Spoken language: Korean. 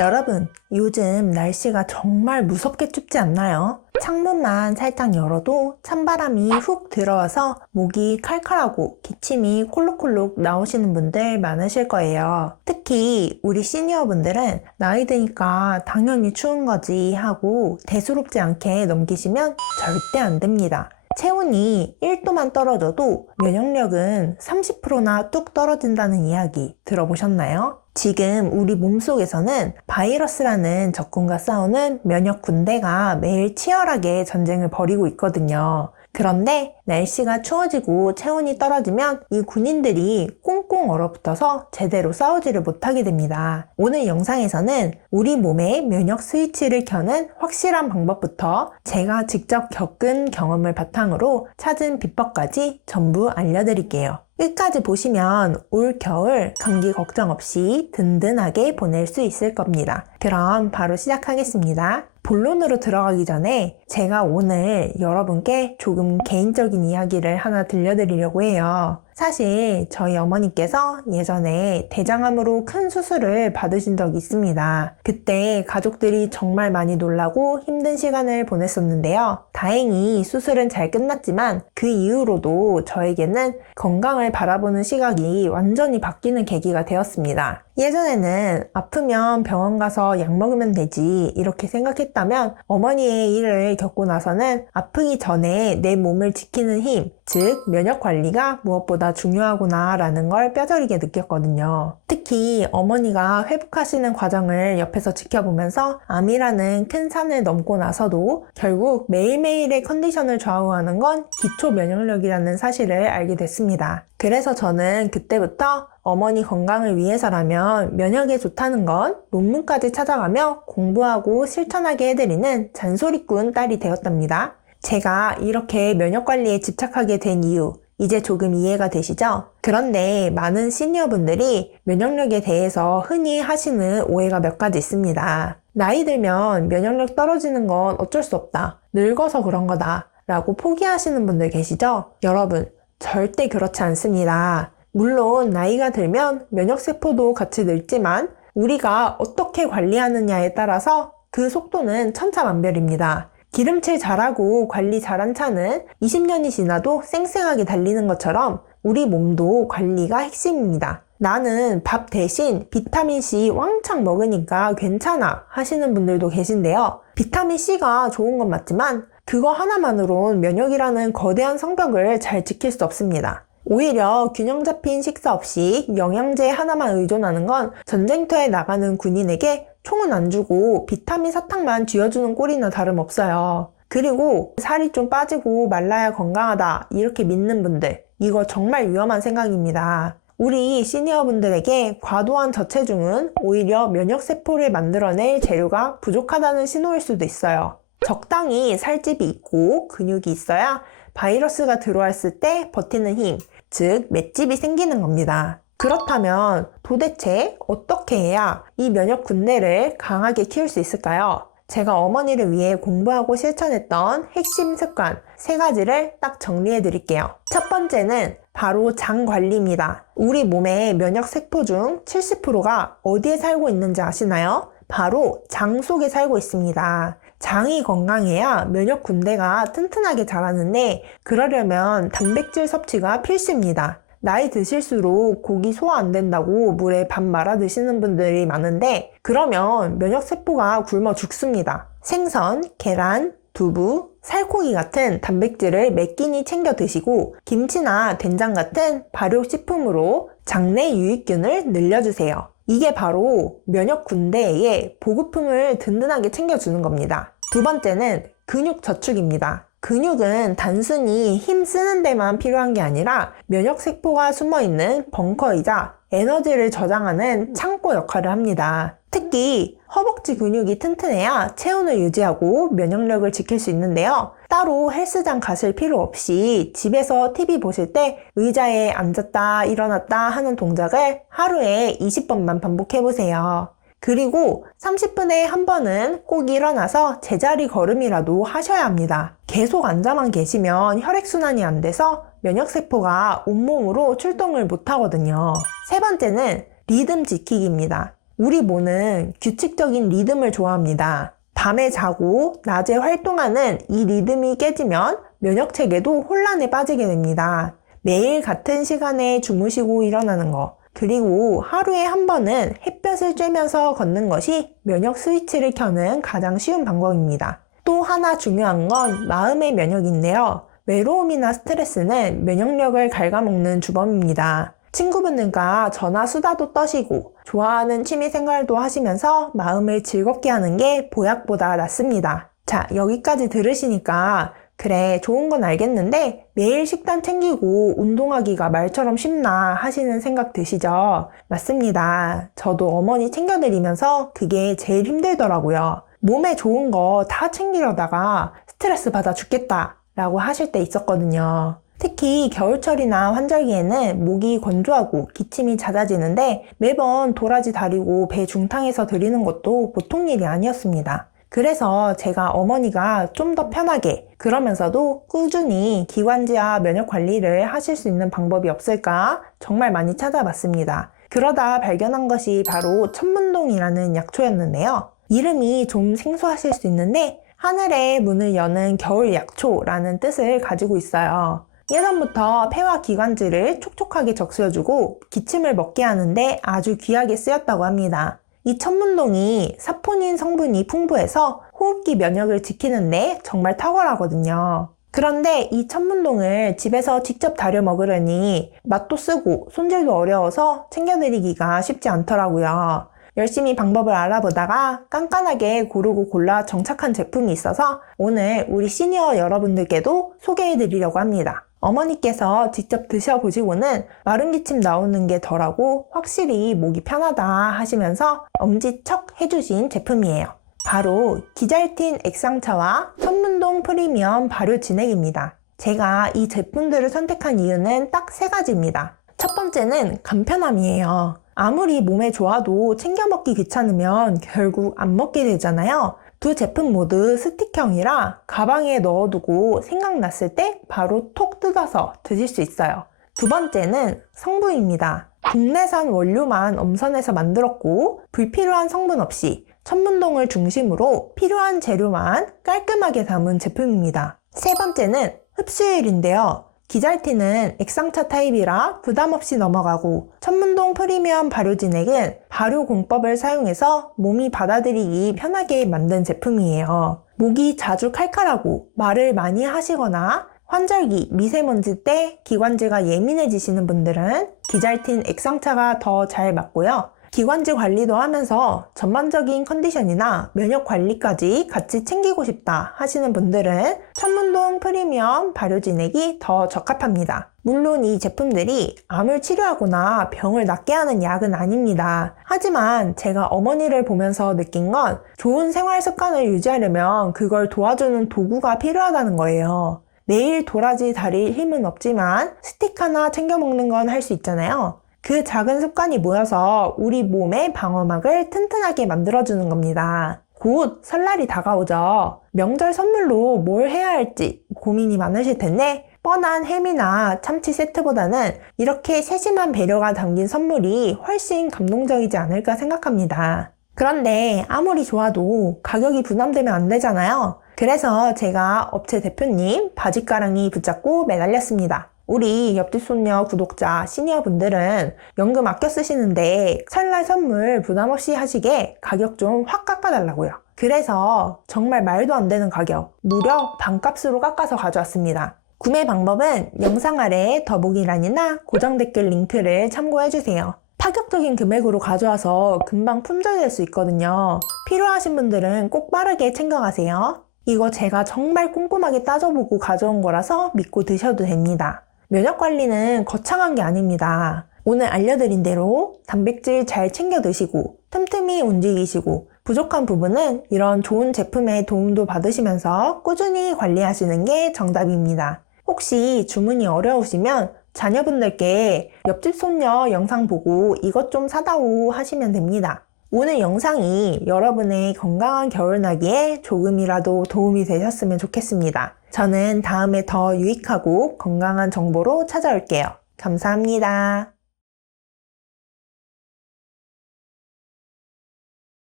여러분, 요즘 날씨가 정말 무섭게 춥지 않나요? 창문만 살짝 열어도 찬바람이 훅 들어와서 목이 칼칼하고 기침이 콜록콜록 나오시는 분들 많으실 거예요. 특히 우리 시니어분들은 나이 드니까 당연히 추운 거지 하고 대수롭지 않게 넘기시면 절대 안 됩니다. 체온이 1도만 떨어져도 면역력은 30%나 뚝 떨어진다는 이야기 들어보셨나요? 지금 우리 몸속에서는 바이러스라는 적군과 싸우는 면역 군대가 매일 치열하게 전쟁을 벌이고 있거든요. 그런데 날씨가 추워지고 체온이 떨어지면 이 군인들이 꽁꽁 얼어붙어서 제대로 싸우지를 못하게 됩니다. 오늘 영상에서는 우리 몸의 면역 스위치를 켜는 확실한 방법부터 제가 직접 겪은 경험을 바탕으로 찾은 비법까지 전부 알려드릴게요. 끝까지 보시면 올 겨울 감기 걱정 없이 든든하게 보낼 수 있을 겁니다. 그럼 바로 시작하겠습니다. 본론으로 들어가기 전에 제가 오늘 여러분께 조금 개인적인 이야기를 하나 들려드리려고 해요. 사실 저희 어머니께서 예전에 대장암으로 큰 수술을 받으신 적이 있습니다. 그때 가족들이 정말 많이 놀라고 힘든 시간을 보냈었는데요. 다행히 수술은 잘 끝났지만 그 이후로도 저에게는 건강을 바라보는 시각이 완전히 바뀌는 계기가 되었습니다. 예전에는 아프면 병원 가서 약 먹으면 되지 이렇게 생각했다면 어머니의 일을 겪고 나서는 아프기 전에 내 몸을 지키는 힘, 즉 면역 관리가 무엇보다 중요하구나 라는 걸 뼈저리게 느꼈거든요. 특히 어머니가 회복하시는 과정을 옆에서 지켜보면서 암이라는 큰 산을 넘고 나서도 결국 매일매일의 컨디션을 좌우하는 건 기초 면역력이라는 사실을 알게 됐습니다. 그래서 저는 그때부터 어머니 건강을 위해서라면 면역에 좋다는 건 논문까지 찾아가며 공부하고 실천하게 해드리는 잔소리꾼 딸이 되었답니다. 제가 이렇게 면역관리에 집착하게 된 이유, 이제 조금 이해가 되시죠? 그런데 많은 시니어분들이 면역력에 대해서 흔히 하시는 오해가 몇 가지 있습니다. 나이 들면 면역력 떨어지는 건 어쩔 수 없다. 늙어서 그런 거다. 라고 포기하시는 분들 계시죠? 여러분, 절대 그렇지 않습니다. 물론 나이가 들면 면역세포도 같이 늙지만 우리가 어떻게 관리하느냐에 따라서 그 속도는 천차만별입니다. 기름칠 잘하고 관리 잘한 차는 20년이 지나도 쌩쌩하게 달리는 것처럼 우리 몸도 관리가 핵심입니다. 나는 밥 대신 비타민C 왕창 먹으니까 괜찮아 하시는 분들도 계신데요. 비타민C가 좋은 건 맞지만 그거 하나만으론 면역이라는 거대한 성벽을 잘 지킬 수 없습니다. 오히려 균형 잡힌 식사 없이 영양제 하나만 의존하는 건 전쟁터에 나가는 군인에게 총은 안 주고 비타민 사탕만 쥐어주는 꼴이나 다름없어요. 그리고 살이 좀 빠지고 말라야 건강하다 이렇게 믿는 분들, 이거 정말 위험한 생각입니다. 우리 시니어분들에게 과도한 저체중은 오히려 면역세포를 만들어낼 재료가 부족하다는 신호일 수도 있어요. 적당히 살집이 있고 근육이 있어야 바이러스가 들어왔을 때 버티는 힘, 즉 맷집이 생기는 겁니다. 그렇다면 도대체 어떻게 해야 이 면역 군대를 강하게 키울 수 있을까요? 제가 어머니를 위해 공부하고 실천했던 핵심 습관 3가지를 딱 정리해 드릴게요. 첫 번째는 바로 장 관리입니다. 우리 몸의 면역 세포 중 70%가 어디에 살고 있는지 아시나요? 바로 장 속에 살고 있습니다. 장이 건강해야 면역 군대가 튼튼하게 자라는데 그러려면 단백질 섭취가 필수입니다. 나이 드실수록 고기 소화 안 된다고 물에 밥 말아 드시는 분들이 많은데 그러면 면역세포가 굶어 죽습니다. 생선, 계란, 두부, 살코기 같은 단백질을 몇 끼니 챙겨 드시고 김치나 된장 같은 발효식품으로 장내 유익균을 늘려주세요. 이게 바로 면역 군대에 보급품을 든든하게 챙겨주는 겁니다. 두 번째는 근육 저축입니다. 근육은 단순히 힘 쓰는 데만 필요한 게 아니라 면역세포가 숨어있는 벙커이자 에너지를 저장하는 창고 역할을 합니다. 특히 허벅지 근육이 튼튼해야 체온을 유지하고 면역력을 지킬 수 있는데요. 따로 헬스장 가실 필요 없이 집에서 TV 보실 때 의자에 앉았다 일어났다 하는 동작을 하루에 20번만 반복해보세요. 그리고 30분에 한 번은 꼭 일어나서 제자리 걸음이라도 하셔야 합니다. 계속 앉아만 계시면 혈액순환이 안 돼서 면역세포가 온몸으로 출동을 못하거든요. 세 번째는 리듬 지키기입니다. 우리 몸은 규칙적인 리듬을 좋아합니다. 밤에 자고 낮에 활동하는 이 리듬이 깨지면 면역체계도 혼란에 빠지게 됩니다. 매일 같은 시간에 주무시고 일어나는 거, 그리고 하루에 한 번은 햇볕을 쬐면서 걷는 것이 면역 스위치를 켜는 가장 쉬운 방법입니다. 또 하나 중요한 건 마음의 면역인데요. 외로움이나 스트레스는 면역력을 갉아먹는 주범입니다. 친구분들과 전화 수다도 떠시고 좋아하는 취미 생활도 하시면서 마음을 즐겁게 하는 게 보약보다 낫습니다. 자, 여기까지 들으시니까 그래, 좋은 건 알겠는데 매일 식단 챙기고 운동하기가 말처럼 쉽나 하시는 생각 드시죠? 맞습니다. 저도 어머니 챙겨드리면서 그게 제일 힘들더라고요. 몸에 좋은 거 다 챙기려다가 스트레스 받아 죽겠다 라고 하실 때 있었거든요. 특히 겨울철이나 환절기에는 목이 건조하고 기침이 잦아지는데 매번 도라지 다리고 배 중탕해서 드리는 것도 보통 일이 아니었습니다. 그래서 제가 어머니가 좀 더 편하게 그러면서도 꾸준히 기관지와 면역 관리를 하실 수 있는 방법이 없을까 정말 많이 찾아봤습니다. 그러다 발견한 것이 바로 천문동이라는 약초였는데요. 이름이 좀 생소하실 수 있는데 하늘의 문을 여는 겨울 약초라는 뜻을 가지고 있어요. 예전부터 폐와 기관지를 촉촉하게 적셔주고 기침을 먹게 하는데 아주 귀하게 쓰였다고 합니다. 이 천문동이 사포닌 성분이 풍부해서 호흡기 면역을 지키는데 정말 탁월하거든요. 그런데 이 천문동을 집에서 직접 다려 먹으려니 맛도 쓰고 손질도 어려워서 챙겨드리기가 쉽지 않더라고요. 열심히 방법을 알아보다가 깐깐하게 고르고 골라 정착한 제품이 있어서 오늘 우리 시니어 여러분들께도 소개해드리려고 합니다. 어머니께서 직접 드셔보시고는 마른 기침 나오는 게 덜하고 확실히 목이 편하다 하시면서 엄지척 해주신 제품이에요. 바로 기잘틴 액상차와 천문동 프리미엄 발효 진액입니다. 제가 이 제품들을 선택한 이유는 딱 3가지입니다. 첫 번째는 간편함이에요. 아무리 몸에 좋아도 챙겨 먹기 귀찮으면 결국 안 먹게 되잖아요. 두 제품 모두 스틱형이라 가방에 넣어두고 생각났을 때 바로 톡 뜯어서 드실 수 있어요. 두 번째는 성분입니다. 국내산 원료만 엄선해서 만들었고 불필요한 성분 없이 천문동을 중심으로 필요한 재료만 깔끔하게 담은 제품입니다. 세 번째는 흡수율인데요. 기잘틴은 액상차 타입이라 부담 없이 넘어가고 천문동 프리미엄 발효진액은 발효 공법을 사용해서 몸이 받아들이기 편하게 만든 제품이에요. 목이 자주 칼칼하고 말을 많이 하시거나 환절기, 미세먼지 때 기관지가 예민해지시는 분들은 기잘틴 액상차가 더 잘 맞고요. 기관지 관리도 하면서 전반적인 컨디션이나 면역 관리까지 같이 챙기고 싶다 하시는 분들은 천문동 프리미엄 발효진액이 더 적합합니다. 물론 이 제품들이 암을 치료하거나 병을 낫게 하는 약은 아닙니다. 하지만 제가 어머니를 보면서 느낀 건 좋은 생활 습관을 유지하려면 그걸 도와주는 도구가 필요하다는 거예요. 매일 도라지 다릴 힘은 없지만 스틱 하나 챙겨 먹는 건 할 수 있잖아요. 그 작은 습관이 모여서 우리 몸의 방어막을 튼튼하게 만들어주는 겁니다. 곧 설날이 다가오죠. 명절 선물로 뭘 해야 할지 고민이 많으실 텐데 뻔한 햄이나 참치 세트보다는 이렇게 세심한 배려가 담긴 선물이 훨씬 감동적이지 않을까 생각합니다. 그런데 아무리 좋아도 가격이 부담되면 안 되잖아요. 그래서 제가 업체 대표님 바짓가랑이 붙잡고 매달렸습니다. 우리 옆집 손녀 구독자 시니어분들은 연금 아껴 쓰시는데 설날 선물 부담 없이 하시게 가격 좀 확 깎아달라고요. 그래서 정말 말도 안 되는 가격, 무려 반값으로 깎아서 가져왔습니다. 구매 방법은 영상 아래 더보기란이나 고정 댓글 링크를 참고해주세요. 파격적인 금액으로 가져와서 금방 품절될 수 있거든요. 필요하신 분들은 꼭 빠르게 챙겨가세요. 이거 제가 정말 꼼꼼하게 따져보고 가져온 거라서 믿고 드셔도 됩니다. 면역관리는 거창한 게 아닙니다. 오늘 알려드린 대로 단백질 잘 챙겨 드시고 틈틈이 움직이시고 부족한 부분은 이런 좋은 제품의 도움도 받으시면서 꾸준히 관리하시는 게 정답입니다. 혹시 주문이 어려우시면 자녀분들께 옆집 손녀 영상 보고 이것 좀 사다오 하시면 됩니다. 오늘 영상이 여러분의 건강한 겨울나기에 조금이라도 도움이 되셨으면 좋겠습니다. 저는 다음에 더 유익하고 건강한 정보로 찾아올게요. 감사합니다.